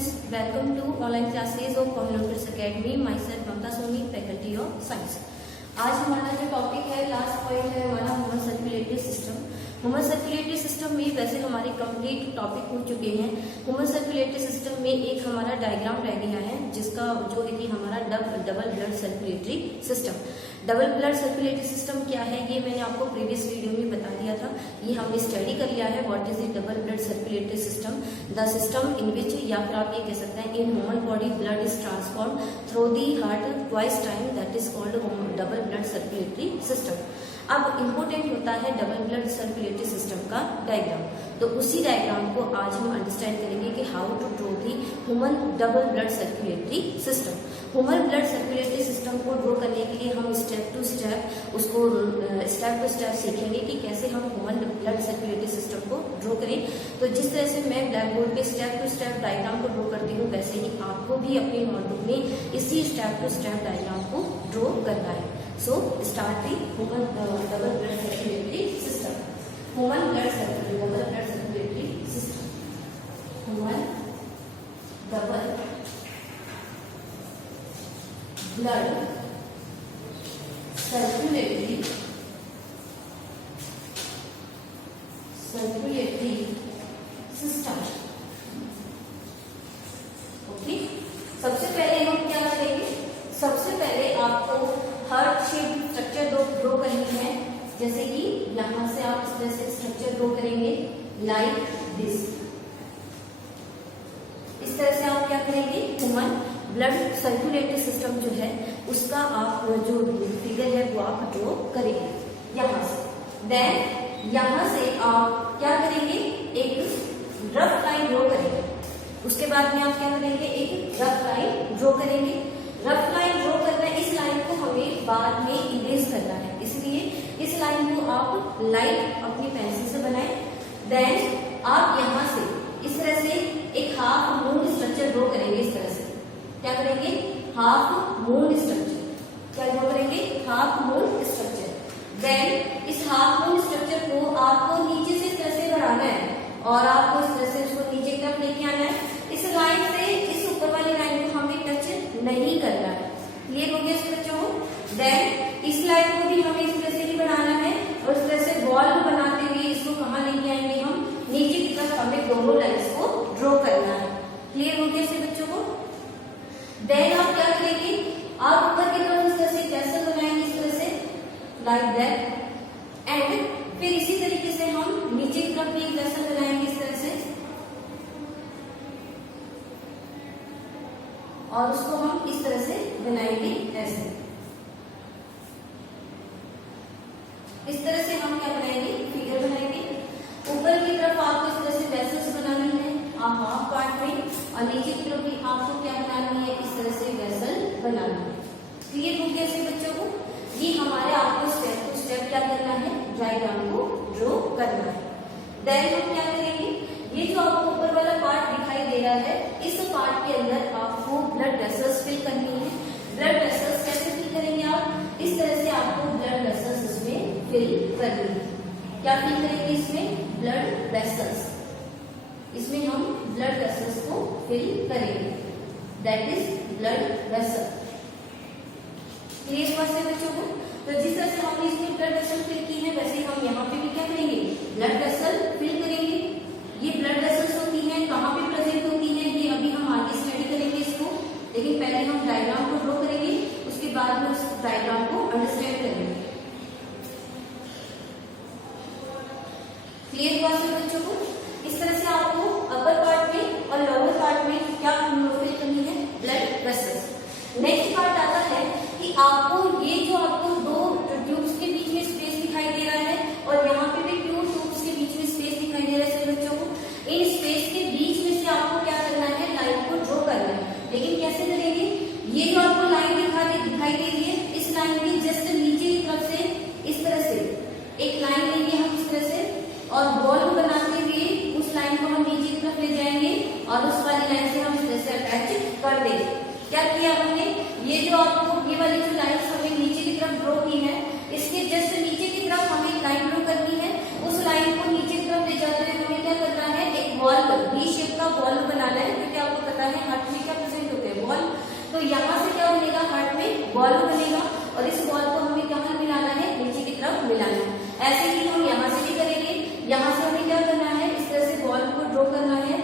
students, welcome to online classes of Communicators Academy. Myself Mamta Soni, faculty of science. आज हमारा जो topic है, last point है हमारा human circulatory system. Human circulatory system में वैसे हमारे कंप्लीट टॉपिक हो चुके हैं। ह्यूमन सर्कुलेटरी सिस्टम में एक हमारा डायग्राम रह गया है, जिसका जो है कि हमारा double blood circulatory system. Double blood circulatory system क्या है, ये मैंने आपको प्रीवियस वीडियो में बता दिया था। ये हमने स्टडी कर लिया है, what is the double blood circulatory system. The system in which, या फिर आप ये कह सकते हैं, in human body blood is transform through the heart twice time, that is called double blood circulatory system. अब इम्पोर्टेंट होता है डबल ब्लड सर्कुलेटरी सिस्टम का डायग्राम। तो उसी डायग्राम को आज हम अंडरस्टैंड करेंगे कि how to draw the human double blood circulatory system. Human blood circulatory system को ड्रॉ करने के लिए हम स्टेप टू स्टेप उसको स्टेप टू स्टेप सीखेंगे कि कैसे हम ह्यूमन ब्लड सर्कुलेटरी सिस्टम को ड्रॉ करें। तो जिस तरह से मैं ब्लैक बोर्ड पे स्टेप टू स्टेप डायग्राम को ड्रॉ करती हूँ, वैसे ही आपको भी अपनी नोटबुक में इसी स्टेप टू स्टेप डायग्राम को ड्रॉ करना है। So start the human double blood circulatory system. Human blood circulatory system. Human double blood circulatory system. Okay. सबसे पहले हम क्या करेंगे? सबसे पहले आपको हार्ट शेप स्ट्रक्चर ड्रॉ करनी है। जैसे कि यहां से आप इस तरह से स्ट्रक्चर ड्रॉ करेंगे लाइक दिस। इस तरह से आप क्या करेंगे, ह्यूमन ब्लड सर्कुलेटरी सिस्टम जो है उसका आप जो फिगर है वो आप ड्रॉ करेंगे यहां से। देन यहां से आप क्या करेंगे, एक रफ लाइन ड्रॉ करेंगे। उसके बाद में आप क्या करेंगे, एक रफ लाइन ड्रॉ करेंगे। रफ लाइन ड्रॉ करना है, इस लाइन को हमें बाद में इरेज करना है, इसलिए इस लाइन को आप लाइट अपनी पेंसिल से बनाएं। देन आप यहां से इस तरह से एक हाफ मून स्ट्रक्चर ड्रॉ करेंगे। इस तरह से क्या करेंगे, हाफ मून स्ट्रक्चर। क्या ड्रॉ करेंगे, हाफ मून स्ट्रक्चर। देन इस हाफ मून स्ट्रक्चर को आपको नीचे से इस तरह से बढ़ाना है और आपको इस तरह से उसको नीचे की तरफ लेके आना है। इस लाइन से इस ऊपर वाली लाइन को हमें टच नहीं करना है। क्लियर हो गया इसके बच्चों को? देन इस लाइन को भी हमें इस तरह से ही बनाना है और इस तरह से बॉल बनाते हुए इसको कहाँ लेके आएंगे हम, नीचे की तरफ हमें दोनों लाइंस को ड्रॉ करना है। क्लियर हो गया इसके बच्चों को? देन आप क्या करेंगे, आप ऊपर की तरफ इस तरह से कैसे बनाएंगे, इस तरह से लाइक दैट। एंड फिर इसी तरीके से हम नीचे की तरफ भी कैसे बनाएंगे, इस तरह से, और उसको हम इस तरह से बनाएंगे ऐसे। इस तरह से हम क्या बनाएंगे, फिगर बनाएंगे। ऊपर की तरफ आपको इस तरह से वेसल्स बनानी है आप हाफ पार्ट में, और नीचे की तरफ भी आपको क्या बनानी है, इस तरह से वेसल बनानी है। क्लियर हो गया ऐसे बच्चों को? ये हमारे आपको स्टेप टू स्टेप क्या करना है, डायग्राम को ड्रॉ करना है। देन हम क्या करेंगे, ये जो आपको ऊपर वाला पार्ट दिखाई दे रहा है, इस पार्ट के अंदर आपको ब्लड वेसल्स फिल करनी है। ब्लड वेसल्स कैसे फिल करेंगे आप, इस तरह से आपको ब्लड वेसल्स इसमें फिल करनी है। क्या फिल करेंगे इसमें, ब्लड वेसल्स। इसमें हम ब्लड वेसल्स को फिल करेंगे, that is blood vessel. Clear हुआ से बच्चों को? तो जिस तरह से हमने इसमें ब्लड वेसल फिल की है, वैसे हम यहाँ पे भी क्या करेंगे, ब्लड वेसल फिल करेंगे। ये ब्लड वेसल्स होती हैं, कहाँ पे प्रेजेंट होती हैं, ये अभी हम आगे स्टडी करेंगे इसको। लेकिन पहले हम डायग्राम को ड्रॉ करेंगे, उसके बाद में उस डायग्राम को अंडरस्टैंड करेंगे। क्लियर हुआ सब बच्चों को? इस तरह से आपको अपर पार्ट में और लोअर पार्ट में क्या फिल करनी है, ब्लड वेसल्स। नेक्स्ट पार्ट आता है कि आपको ये जो आपको दो ट्यूब्स के बीच में स्पेस दिखाई दे रहा है और यहाँ पे भी ट्यूब्स के बीच में स्पेस दिखाई दे रहा है सभी बच्चों को, इन स्पेस के बीच में से आपको क्या करना है, लाइन को ड्रॉ करना है। लेकिन कैसे करेंगे, ये जो आपको लाइन दिखाई दे रही है, इस लाइन की जस्ट नीचे की तरफ से इस तरह से एक लाइन लेंगे हम इस तरह से, और बॉल बनाते हुए उस लाइन को हम नीचे की तरफ ले जाएंगे और उस वाली लाइन से हम इस तरह से अटैच कर देंगे। क्या किया हमने, ये जो आपको ये वाली जो लाइन हमें नीचे की तरफ ड्रॉ की है, इसके जस्ट नीचे की तरफ हमें एक लाइन ड्रॉ करनी है। उस लाइन को नीचे की तरफ ले जाते हुए हमें क्या करना है, एक बॉल, वी शेप का बॉल बनाना है, क्योंकि आपको पता है बॉल बनेगा और इस बॉल को हमें कहाँ मिलाना है, नीचे की तरफ मिलाना है। ऐसे ही हम यहाँ से भी करेंगे। यहाँ से हमें क्या करना है, इस तरह से बॉल को ड्रॉ करना है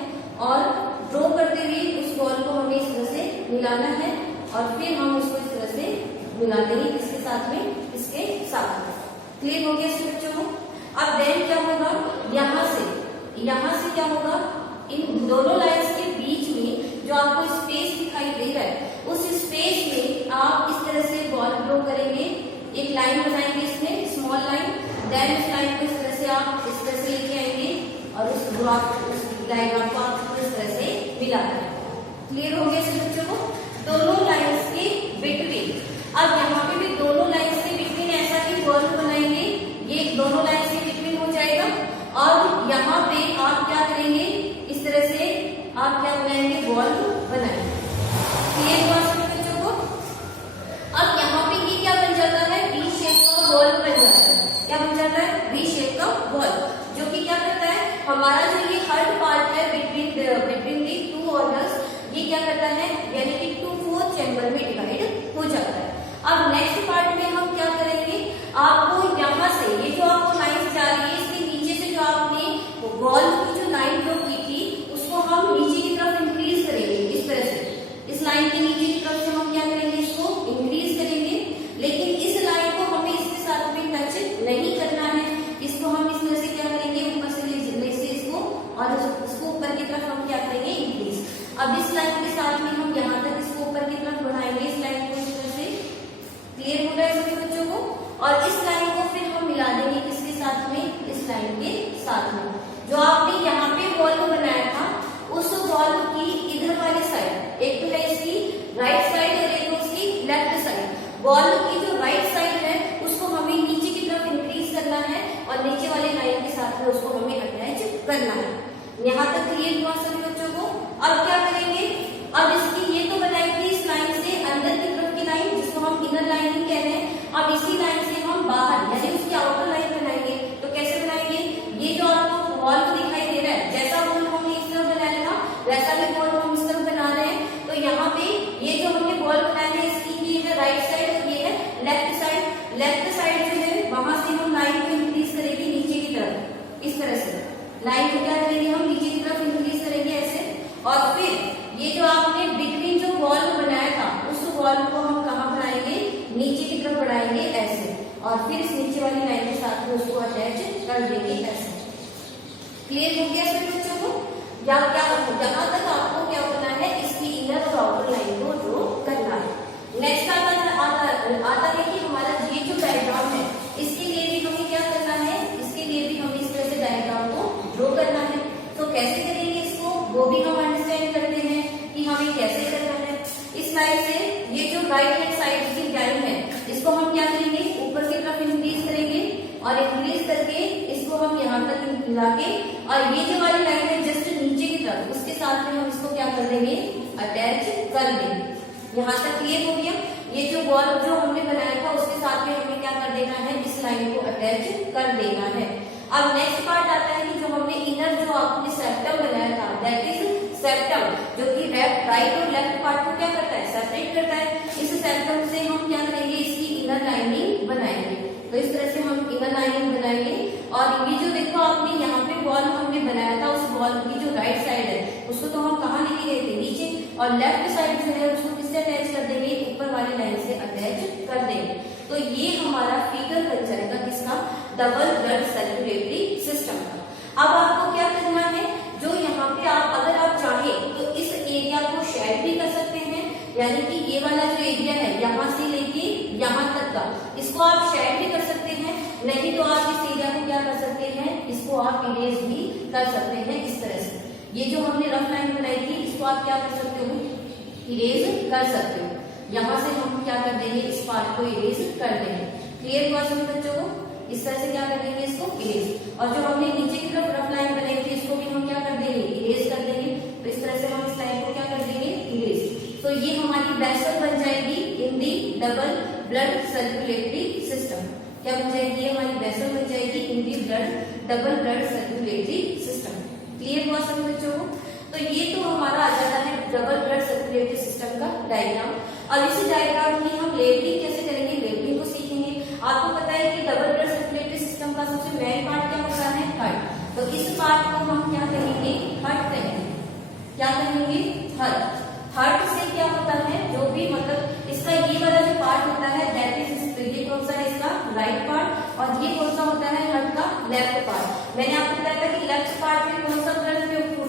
और ड्रॉ करते हुए उस बॉल को हमें इस तरह से मिलाना है और फिर हम उसको इस तरह से मिला देंगे किसके साथ में, इसके साथ में। क्लियर हो गया सभी बच्चों को। अब देन क्या होगा, यहाँ से क्या होगा, इन दोनों लाइंस के बीच में जो आपको स्पेस दिखाई दे रहा है उस स्पेस में आप इस तरह से बॉल ड्रॉ करेंगे, एक लाइन बनाएंगे इसमें स्मॉल लाइन, देन उस लाइन को इस तरह से आप इस तरह से लेके आएंगे और उस डायग्राम को आप इस तरह से मिलाना है। क्लियर हो गया सभी बच्चों को। दोनों लाइंस के बिटवीन, अब यहाँ पे भी दोनों लाइंस के बिटवीन ऐसा भी बॉल बनाएंगे, ये दोनों लाइंस के बिटवीन हो जाएगा और यहाँ पे आप क्या करेंगे, इस तरह से आप क्या बनाएंगे, बॉल बनाएंगे। क्लियर हुआ सभी बच्चों को। अब यहाँ पे ये क्या बन जाता है, वी शेप का बॉल बन जाता है। क्या बन जाता है, वी शेप का बॉल, जो कि क्या करता है, हमारा जो ये हर्ड पार्ट है बिटवीन दी टू ऑर्गन्स, ये क्या करता है, यानी कि 2-4 चैम्बर में डिवाइड हो जाता है। अब नेक्स्ट पार्ट में हम क्या करेंगे, आपको यहाँ से ये जो आपको लाइन जा रही है इसके नीचे से जो आपने बॉल की जो लाइन ड्रॉ की थी उसको हम नीचे की तरफ इंक्रीज करेंगे। इस तरह से इस लाइन के नीचे की तरफ से हम क्या करेंगे, इसको इंक्रीज करेंगे, लेकिन इस लाइन को हमें इसके साथ में टच नहीं करना है। इसको हम इस तरह से क्या करेंगे, ऊपर से इसको और उसको ऊपर की तरफ हम क्या करेंगे, इंक्रीज। अब इस लाइन के साथ में हम यहाँ तक इसको ऊपर की तरफ बढ़ाएंगे, इस लाइन को इस तरह से। क्लियर हो रहा है सभी बच्चों को। और इस लाइन को फिर हम मिला देंगे किसके साथ में, इस लाइन के साथ में। जो आपने यहाँ पे बॉल को बनाया था उस बॉल की इधर वाली साइड, एक तो है इसकी राइट साइड और एक उसकी लेफ्ट साइड, बॉल की जो राइट साइड है उसको हमें नीचे की तरफ इंक्रीज करना है और नीचे वाले लाइन के साथ में उसको हमें अटैच करना है। यहाँ तक क्लियर हुआ सभी बच्चों को। अब क्या करेंगे, अब इसकी ये तो बनाई थी इस लाइन से अंदर की तरफ की लाइन, जिसको हम इनर लाइन ही कह रहे हैं। अब इसी लाइन से हम बाहर यानी उसकी आउटर लाइन बनाएंगे। तो कैसे बनाएंगे, ये जो आपको बॉल दिखाई दे रहा है, जैसा बॉल हमने इस तरफ बनाया था वैसा भी बॉल हम इस तरफ बना रहे हैं। तो यहाँ पे ये जो हमने बॉल बनाया है इसकी ये है राइट साइड और ये है लेफ्ट साइड। लेफ्ट साइड जो है वहां से हम लाइन को इंक्रीज करेंगे नीचे की तरफ, इस तरह से लाइन को क्या करेंगे, हम नीचे की तरफ इंक्रीज करेंगे ऐसे। और फिर ये जो आपने बिटवीन जो बॉल बनाया था उस बॉल को हम कहाँ बनाएंगे, नीचे की तरफ बढ़ाएंगे ऐसे, और फिर इस नीचे वाली लाइन के साथ में उसको अटैच कर देंगे ऐसे। क्लियर हो गया सभी बच्चों को। या क्या यहाँ तक आपको क्या करना है, इसकी इनर और आउटर लाइन को ड्रॉ करना है। नेक्स्ट आता है कि हमारा ये जो डायग्राम है इसके लिए भी हमें क्या करना है, इसके लिए भी हमें इस तरह से डायग्राम को ड्रॉ करना है। तो कैसे करेंगे इसको, वो भी हम अंडरस्टैंड करते हैं कि हमें कैसे करना है। इस लाइन से ये जो राइट हैंड साइड की लाइन है इसको हम क्या करेंगे, ऊपर की तरफ इंक्रीज करेंगे और इंक्रीज करके इसको हम यहाँ तक मिला के, और ये जो वाली लाइन है जस्ट नीचे की तरफ उसके साथ में हम इसको क्या कर देंगे, अटैच कर देंगे। यहाँ तक क्लियर हो गया। ये जो बॉल जो हमने बनाया था उसके साथ में हमें क्या कर देना है, इस लाइन को अटैच कर देना है। अब नेक्स्ट पार्ट आता है कि जो हमने इनर जो आपने सेप्टम बनाया था, दैट इज सेप्टम, जो कि राइट और लेफ्ट पार्ट को क्या करता है, सेपरेट करता है। इस सेप्टम से हम क्या करेंगे, इसकी इनर लाइनिंग बनाएंगे। तो इस तरह से हम इनर लाइनिंग बनाएंगे। और ये जो देखो आपने यहाँ पे बॉल हमने बनाया था, उस बॉल की जो राइट साइड है उसको तो हम कहाँ लेके गए थे, नीचे, और लेफ्ट साइड जो है उसको किससे अटैच कर देंगे, ऊपर वाली लाइन से अटैच कर देंगे। तो ये हमारा फिगर बन जाएगा किसका, डबल ब्लड सर्कुलेटरी सिस्टम का। अब आपको क्या करना है, जो यहाँ पे आप अगर आप चाहें तो इस एरिया को शेड भी कर सकते हैं, यानी कि ये वाला जो एरिया है यहाँ से लेके यहाँ तक का, इसको आप शेड भी कर सकते हैं। नहीं तो आप इस एरिया को क्या कर सकते हैं, इसको आप इरेज भी कर सकते हैं इस तरह से। ये जो हमने रफ लाइन बनाई थी इसको आप क्या कर सकते हो, इरेज कर सकते हो। यहाँ से हम क्या कर देंगे, इस पार्ट को इरेज कर देंगे। क्लियर हुआ सभी बच्चों को। इस तरह से क्या कर देंगे, इसको इरेज। और जो हमने नीचे की तरफ रफ लाइन बनाई थी इसको भी हम क्या कर देंगे, इरेज कर देंगे। तो इस तरह से हम इस लाइन को क्या कर देंगे, इरेज। तो ये हमारी वेसल बन जाएगी in the double blood circulatory system. क्या बन जाएगी, ये हमारी वेसल बन जाएगी in the double blood circulatory system. Clear हुआ सभी बच्चों को। तो ये तो हमारा आ जाता है डबल ब्लड सर्कुलेटरी सिस्टम का डायग्राम। अब इसी डायग्राम में हम लेबलिंग कैसे करेंगे, लेबलिंग को सीखेंगे। आपको पता है कि डबल ब्लड सर्कुलेटरी सिस्टम का सबसे मेन पार्ट क्या होता है, हार्ट। तो इस पार्ट को हम क्या कहेंगे, हार्ट कहेंगे। क्या कहेंगे, हार्ट। हार्ट से क्या होता है, जो भी मतलब इसका ये वाला जो पार्ट होता है दैट इज, ये कौन सा है इसका, राइट पार्ट, और ये कौन सा होता है हार्ट का, लेफ्ट पार्ट। मैंने आपको बताया था कि लेफ्ट पार्ट में कौन सा ब्लड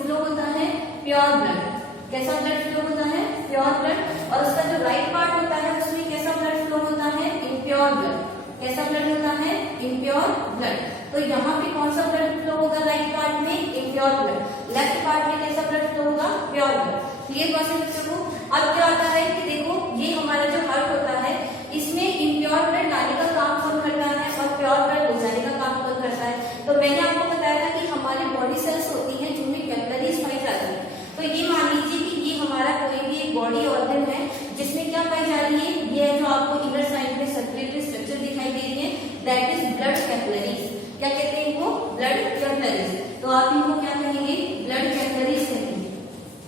फ्लो होता है, प्योर ब्लड। कैसा ब्लड फ्लो होता है, प्योर ब्लड। और उसका जो राइट पार्ट होता है उसमें कैसा ब्लड फ्लो होता है, इम्प्योर ब्लड। कैसा ब्लड होता है, इम्प्योर ब्लड। तो यहाँ पे कौन सा ब्लड फ्लो होगा राइट पार्ट में, इम्प्योर ब्लड। लेफ्ट पार्ट में कैसा ब्लड फ्लो होगा, प्योर ब्लड। क्लियर क्वेश्चन बच्चों को। अब क्या आता है कि देखो ये हमारा जो हार्ट होता है इसमें इम्प्योर ब्लड लाने का काम कौन करता है और प्योर ब्लड ले जाने का काम कौन करता है। तो मैंने आपको बताया था कि हमारी बॉडी सेल्स होती हैं जिनमें कैपिलरीज पाई जाती है। तो ये मान लीजिए कि ये हमारा कोई भी एक बॉडी ऑर्गन है जिसमें क्या पाई जा रही है, ये जो आपको इनर साइड में सर्कुलेटरी स्ट्रक्चर दिखाई दे रही है दैट इज ब्लड कैपिलरीज। क्या कहते हैं इनको, ब्लड कैपिलरीज। तो आप इनको क्या कहेंगे, ब्लड कैपिलरीज कहेंगे।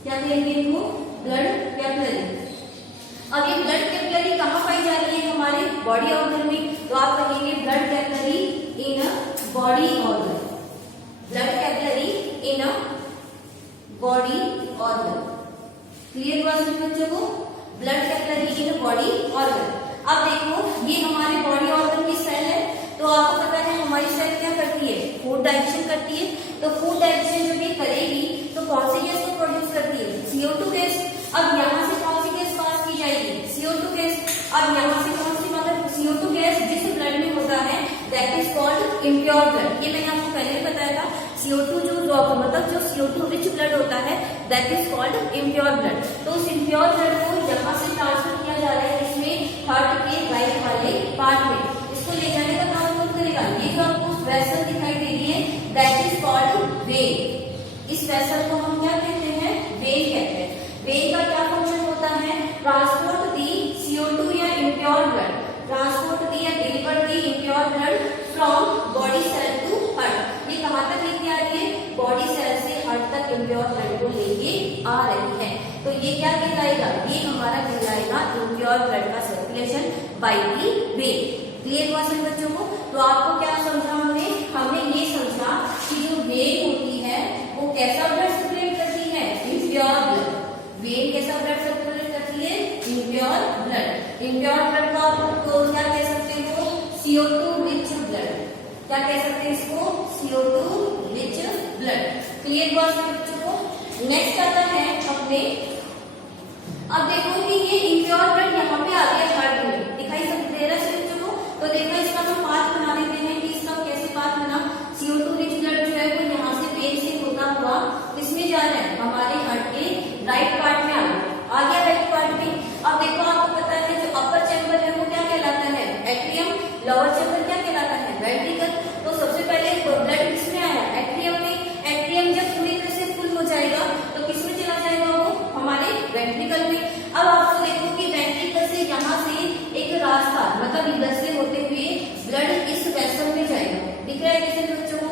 क्या कहेंगे इनको, ब्लड कैपिलरी। अब ये ब्लड कैपिलरी कहाँ पाई जा रही है, हमारे बॉडी ऑर्गन में। तो आप कहेंगे blood capillary in a body organ. Blood capillary in a body organ. Clear question बच्चों को, blood capillary in a body organ. अब देखो ये हमारे बॉडी ऑर्गन की सेल है। तो आपको पता है हमारी सेल क्या करती है, फूड डाइजेशन करती है। तो फूड डाइजेशन जब ये करेगी तो कौन सी गैस को प्रोड्यूस करती है, CO2 गैस। अब यहाँ से कौन सी गैस पास की जाएगी, CO2 गैस। अब यहाँ से कौन सी, मतलब CO2 गैस जिस ब्लड में होता है that is called impure blood. ये मैंने आपको पहले भी बताया था। CO2 जो मतलब जो CO2 रिच ब्लड होता है that is called impure blood. तो उस इम्प्योर ब्लड को यहाँ से ट्रांसफर किया जा रहा है इसमें हार्ट के राइट वाले पार्ट में। इसको ले जाने का काम कौन करेगा, ये जो आपको वेसल दिखाई दे रही है दैट इज कॉल्ड वेन। इस वेसल को हम क्या कहते हैं, वेन कहते हैं। वेन का क्या फंक्शन होता है, ट्रांसपोर्ट दी CO2 या इम्प्योर ब्लड, ट्रांसपोर्ट दी या deliver the impure blood from body cell to heart. ये कहाँ तक लेके आ रही है, बॉडी सेल से हार्ट तक इम्प्योर ब्लड को लेके आ रही है। तो ये क्या कहलाएगा, ये हमारा कहलाएगा इम्प्योर ब्लड का circulation by the when. Clear question बच्चों को। तो आपको क्या समझा हमने ये समझा कि जो वेन होती है वो कैसा ब्लड सर्कुलेट करती है, इम्प्योर ब्लड। वेन कैसा ब्लड सर्कुलेट करती है, इम्प्योर ब्लड। इम्प्योर ब्लड का आपको क्या कह सकते हो, CO2 रिच ब्लड। क्या कह सकते हैं इसको, CO2 rich blood. Clear question बच्चों को। नेक्स्ट आता है अपने, अब देखो कि ये इम्प्योर ब्लड यहाँ पे आ गया हार्ट में, दिखाई दे रहा है बच्चों को। तो देखो इसका हम पाथ बना देते हैं कि इसका कैसे पाथ बना, CO2 रिच ब्लड जो है वो यहाँ से वेन से होता हुआ किसमें जा रहा है, हमारे हार्ट के राइट पार्ट में आ गया राइट पार्ट में। अब देखो आपको पता है जो अपर चैम्बर है वो क्या कहलाता है, एट्रियम। लोअर चैम्बर क्या कहलाता है, वेंट्रिकल। तो सबसे पहले ब्लड किसमें आया, एट्रियम में। एट्रियम जब पूरी तरह से फुल हो जाएगा तो किसमें चला जाएगा, वो हमारे वेंट्रिकल में। अब आपको देखो कि वेंट्रिकल से यहाँ से एक रास्ता, मतलब इधर से होते हुए ब्लड इस वेसल में जाएगा। दिख रहा है कैसे बच्चों को,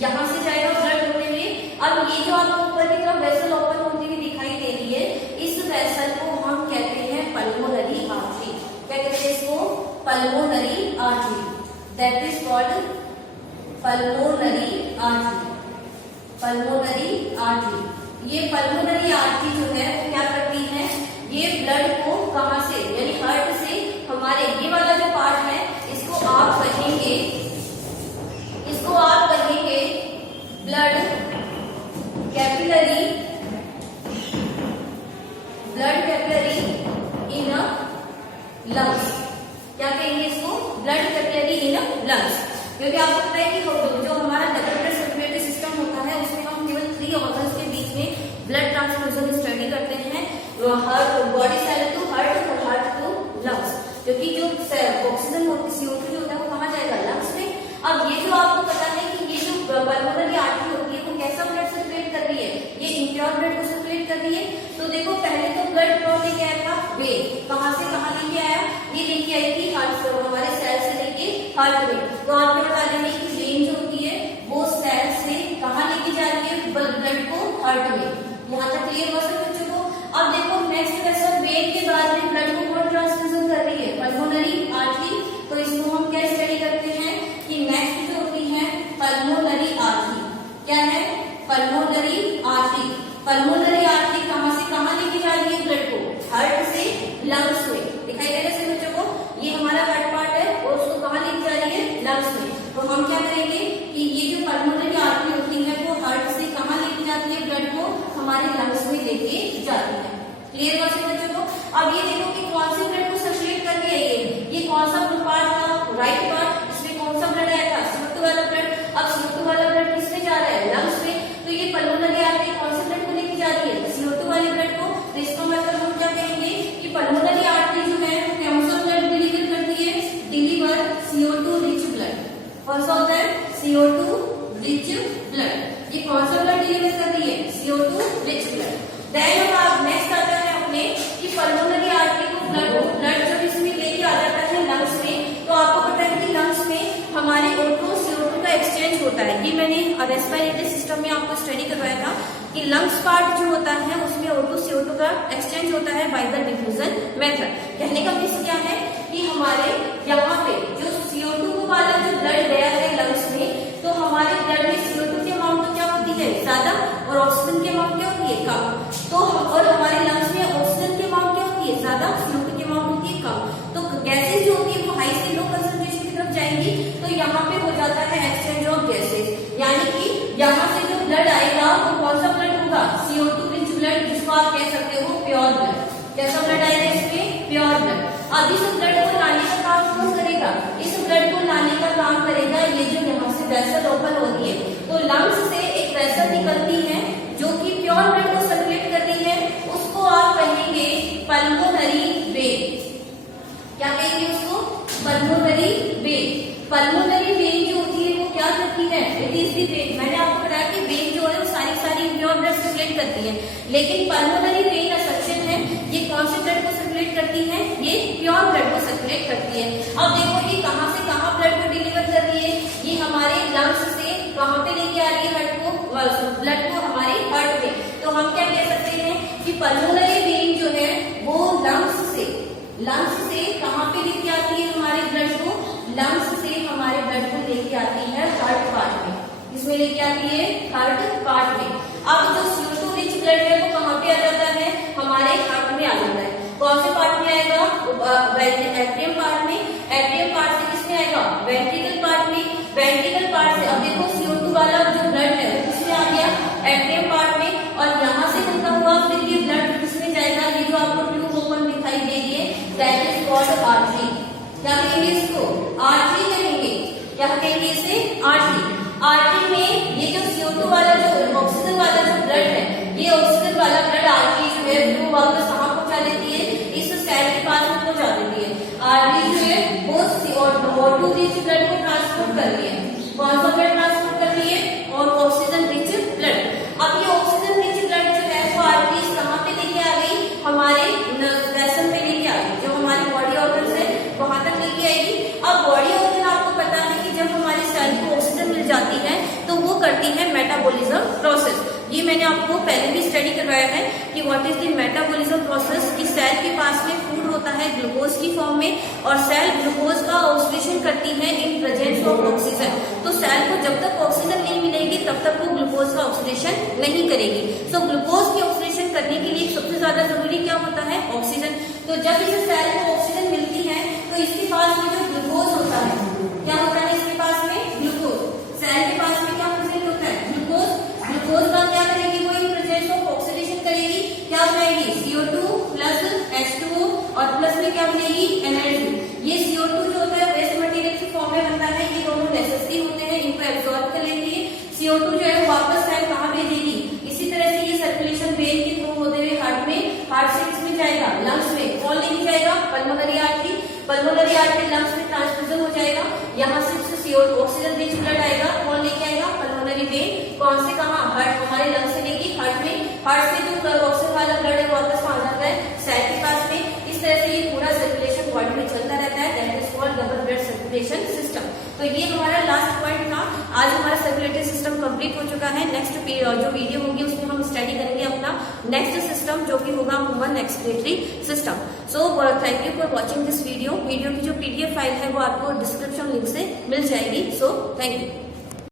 यहाँ से जाएगा ब्लड होते हुए। अब ये जो आपको ऊपर की तरफ वेसल ओपन होती हुई दिखाई दे रही है, इस वेसल को हम कहते हैं पल्मोनरी आर्टरी। क्या कहते हैं इसको, pulmonary artery. That is called pulmonary artery. Pulmonary artery. ये पल्मोनरी आर्टरी जो है वो क्या करती है, ये ब्लड को कहां से, यानी हार्ट से हमारे ये वाला जो पार्ट है इसको आप कहेंगे ब्लड कैपिलरी, ब्लड कैपिलरी इन अ लंग्स। क्या कहेंगे इसको, ब्लड कैपिलरी इन अ लंग्स। क्योंकि आपको पता है कि जो हमारा डबल ब्लड सर्कुलेटरी सिस्टम होता है उसमें हम केवल 3 ऑर्गन्स के बीच में ब्लड ट्रांसफ्यूजन स्टडी करते हैं, बॉडी सेल टू हार्ट और हार्ट टू लंग्स। क्योंकि जो ऑक्सीजन होती है, CO2 जो होता है वो कहाँ जाएगा, लंग्स में। अब ये जो आपको पता है कि ये जो पल्मोनरी आर्टरी होती है वो कैसा ब्लड सर्कुलेट कर रही है, ये इम्प्योर ब्लड को सर्कुलेट कर रही है। तो देखो पहले तो ब्लड कौन लेके आया था, वेन। कहाँ से कहाँ लेके आया, ये लेके आई थी हार्ट, हमारे सेल से लेके हार्ट में। तो आपको बता देंगे कि वेन जो होती है वो सेल से कहाँ लेके जा रही है, ब्लड को हार्ट में। यहाँ तक क्लियर हो सकता है बच्चों को। अब देखो नेक्स्ट क्वेश्चन, वेन के बाद में ब्लड को क्लियर हो सके बच्चों को। अब ये देखो कि कौन से ब्लड को सर्कुलेट कर रही है, ये कौन सा पार्ट था, राइट पार्ट, इसमें कौन सा ब्लड आएगा, CO2 वाला ब्लड। अब CO2 वाला ब्लड किसमें जा रहा है, लंग्स में, तो ये पल्मोनरी आर्टरी कौन से ब्लड को लेके जा रही है, CO2 वाले ब्लड को। तो इसका मतलब हम क्या कहेंगे कि पल्मोनरी आर्टरी जो है कौन सा ब्लड डिलीवर करती है, डिलीवर CO2 रिच ब्लड। कौन सा होता है, CO2 रिच ब्लड। ये कौन सा ब्लड डिलीवर कर रही है, CO2 रिच ब्लड। देन अब नेक्स्ट आता है अपने कि पल्मोनरी आर्टरी को ब्लड जब इसमें लेके आ जाता है लंग्स में, तो आपको पता है कि लंग्स में हमारे O2 CO2 का एक्सचेंज होता है। ये मैंने रेस्पिरेटरी सिस्टम में आपको स्टडी करवाया था कि लंग्स पार्ट जो होता है उसमें O2 CO2 का एक्सचेंज होता है बाय द डिफ्यूजन मेथड। कहने का मीन्स क्या है कि हमारे यहाँ पे जो CO2 वाला जो ब्लड गया है लंग्स में, तो हमारे ब्लड में CO2 की अमाउंट तो क्या होती है, ज्यादा, और ऑक्सीजन की अमाउंट क्या होती है, कम। तो और हमारे लंग्स में ऑक्सीजन की अमाउंट क्या होती है, ज्यादा, CO2 की अमाउंट होती है कम। तो गैसेज जो होती है वो हाई से लो कंसंट्रेशन की तरफ जाएंगी, तो यहाँ पे हो जाता है एक्सचेंज ऑफ गैसेज। यानी कि यहाँ से जो ब्लड आएगा वो कौन सा ब्लड होगा, CO2 रिच ब्लड, जिसको आप कह सकते हो प्योर ब्लड। कैसा ब्लड आएगा इसमें, प्योर ब्लड। अब इस ब्लड को लाने का काम कौन करेगा, इस ब्लड को लाने का काम करेगा ये जो यहाँ से वेसल ओपन हो रही है, तो लंग्स से एक वेसल निकलती है जो कि प्योर ब्लड को सर्कुलेट करती है, उसको आप कहेंगे पल्मोनरी वेन। क्या कहेंगे उसको, पल्मोनरी वेन। पल्मोनरी वेन जो होती है वो क्या करती है, इट इज दी वेन। मैंने आपको बताया कि वेन जो है वो सारी प्योर ब्लड सर्कुलेट करती है, लेकिन पल्मोनरी वेन का सेक्शन है ये कौन से ब्लड को सर्कुलेट करती है, ये प्योर ब्लड को सर्कुलेट करती है। अब देखो ये कहां से कहां ब्लड को डिलीवर कर रही है, ये हमारे लंग्स से कहां पे लेके आ रही है ब्लड को हमारे हार्ट में। तो हम क्या कह सकते हैं कि पल्मोनरी वेन जो है वो लंग्स से कहां पे लेके आती है हमारे ब्लड को, लंग्स से हमारे ब्लड को लेके आती है हार्ट पार्ट में। इसमें लेके आती है हार्ट पार्ट में। अब जो CO2 रिच ब्लड है वो कहां पे आ जाता है, हमारे हार्ट में आ जाता है। कौन से पार्ट में आएगा, एट्रियम पार्ट में। एट्रियम पार्ट से किसमें आएगा, वेंट्रिकल पार्ट में। वेंट्रिकल पार्ट से अब देखो CO2 वाला जो ब्लड है वो किसमें आ गया, एट्रियम पार्ट में, और यहाँ से होता हुआ फिर ये ब्लड किसमें जाएगा, ये जो आपको ट्यूब ओपन दिखाई दे रही है दैट इज कॉल्ड आर्टरी। क्या कहेंगे इसको, आर्टरी कहेंगे। क्या कहेंगे इसे, आर्टरी। आर्टरी में ये जो CO2 वाला जो ऑक्सीजन वाला जो ब्लड है, ये ऑक्सीजन वाला ब्लड आर्टरी जो है वो वापस कहाँ पहुंचा देती है, इस सेल के पास में पहुंचा देती है। आर्टरी जो है वो O2 रिच ब्लड को ट्रांसपोर्ट कर रही है। कौन सा ब्लड ट्रांसपोर्ट कर रही है, और ऑक्सीजन रिच ब्लड। अब ये ऑक्सीजन रिच ब्लड जो है वो आर्टरीज कहाँ पे लेके आ गई, हमारे वेसल में लेके आ गई, जो हमारी बॉडी ऑर्गन है वहां तक लेके आएगी। अब बॉडी ऑर्गन आपको पता है कि जब हमारे सेल को ऑक्सीजन मिल जाती है तो वो करती है मेटाबॉलिज्म प्रोसेस। ये मैंने आपको पहले भी स्टडी करवाया है कि what is the metabolism process, कि सेल के पास में फूड होता है ग्लूकोज की फॉर्म में, और सेल ग्लूकोज का ऑक्सीडेशन करती है इन प्रेजेंस ऑफ ऑक्सीजन। तो सेल को जब तक ऑक्सीजन नहीं मिलेगी तब तक वो ग्लूकोज का ऑक्सीडेशन नहीं करेगी। तो ग्लूकोज की ऑक्सीडेशन करने के लिए सबसे ज्यादा जरूरी क्या होता है, ऑक्सीजन। तो जब इस सेल को ऑक्सीजन मिलती है तो इसके पास में जो ग्लूकोज होता है, क्या होता है इसके पास में, ग्लूकोज। सेल के पास में क्या प्रेजेंट होता है, ग्लूकोज। ग्लूकोज का क्या करेगी, वो इन प्रेजेंस ऑफ ऑक्सीडेशन करेगी, क्या बनाएगी, CO2 प्लस H2O, और प्लस में क्या बनेगी, एनर्जी। ये CO2 जो होता है वेस्ट मटेरियल की फॉर्म में बनता है, ये दोनों नेसेसरी होते हैं, इनको एब्जॉर्ब कर लेती है। CO2 जो है वापस सेल कहाँ भेजेगी, इसी तरह से ये सर्कुलेशन वेन के थ्रू होते हुए हार्ट में, हार्ट से किसमें जाएगा, लंग्स में। कौन लेके जाएगा, pulmonary artery. Pulmonary artery lungs में ट्रांसफ्यूजन हो जाएगा, यहाँ से CO2 ऑक्सीजन रिच ब्लड आएगा, कौन लेके आएगा, पल्मोनरी वेन। कौन से कहाँ, हार्ट, हमारे लंग्स से लेके हार्ट में। हार्ट से जो ऑक्सीजन वाला ब्लड है वापस आ जाता है सेल के पास में। इस तरह से ये पूरा सर्कुलेशन बॉडी में चलता रहता है, that is called double blood circulation system. तो ये हमारा लास्ट पॉइंट था। आज हमारा सर्कुलेटरी सिस्टम कंप्लीट हो चुका है। नेक्स्ट जो वीडियो होगी उसमें हम स्टडी करेंगे अपना नेक्स्ट सिस्टम, जो कि होगा human excretory system. So thank you for watching this video. Video की जो PDF फाइल है वो आपको डिस्क्रिप्शन लिंक से मिल जाएगी। So thank you.